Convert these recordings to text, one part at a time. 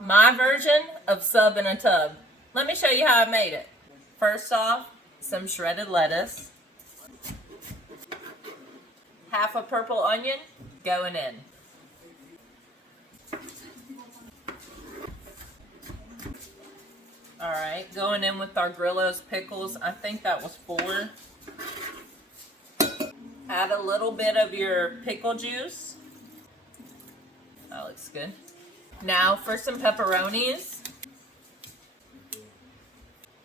My version of sub in a tub. Let me show you how I made it. First off, some shredded lettuce. Half a purple onion going in. Alright, going in with our Grillo's pickles. I think that was 4. Add a little bit of your pickle juice. That looks good. Now for some pepperonis.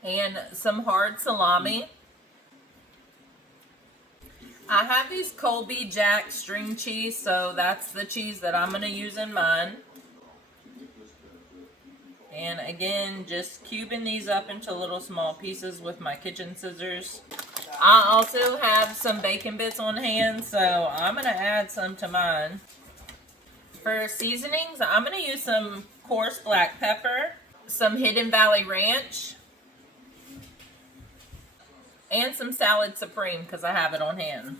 And some hard salami. I have these Colby Jack string cheese, so that's the cheese that I'm going to use in mine. And again, just cubing these up into little small pieces with my kitchen scissors. I also have some bacon bits on hand, so I'm going to add some to mine. For seasonings, I'm going to use some coarse black pepper, some Hidden Valley Ranch, and some Salad Supreme because I have it on hand.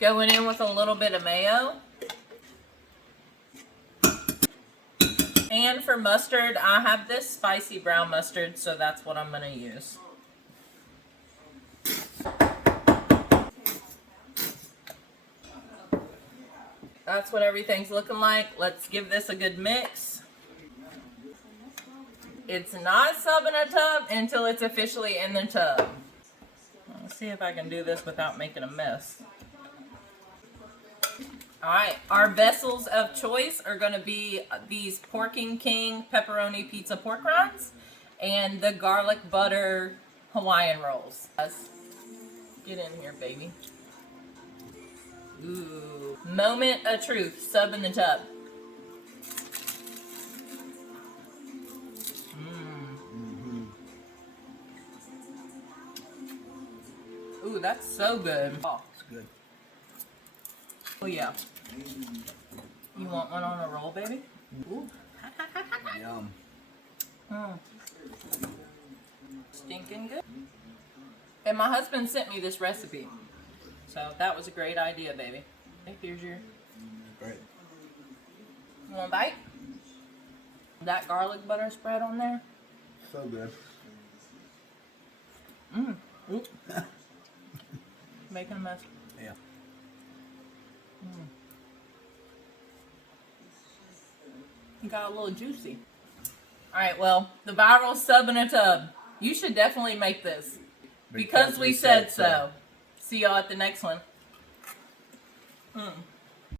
Going in with a little bit of mayo. And for mustard, I have this spicy brown mustard, so that's what I'm going to use. That's what everything's looking like. Let's give this a good mix. It's not sub in a tub until it's officially in the tub. Let's see if I can do this without making a mess. Alright, our vessels of choice are going to be these Porking King Pepperoni Pizza Pork Rinds and the garlic butter Hawaiian rolls. Get in here, baby. Ooh. Moment of truth. Sub in the tub. Ooh, that's so good. Oh, it's good. Oh yeah. You want one on a roll, baby? Ooh. Yum. Stinking good. And my husband sent me this recipe. So that was a great idea, baby. I think here's your... Great. You want a bite? That garlic butter spread on there? So good. Oop. Making a mess. Yeah. You got a little juicy. Alright, well, the viral sub in a tub. You should definitely make this. Because we said so. See y'all at the next one.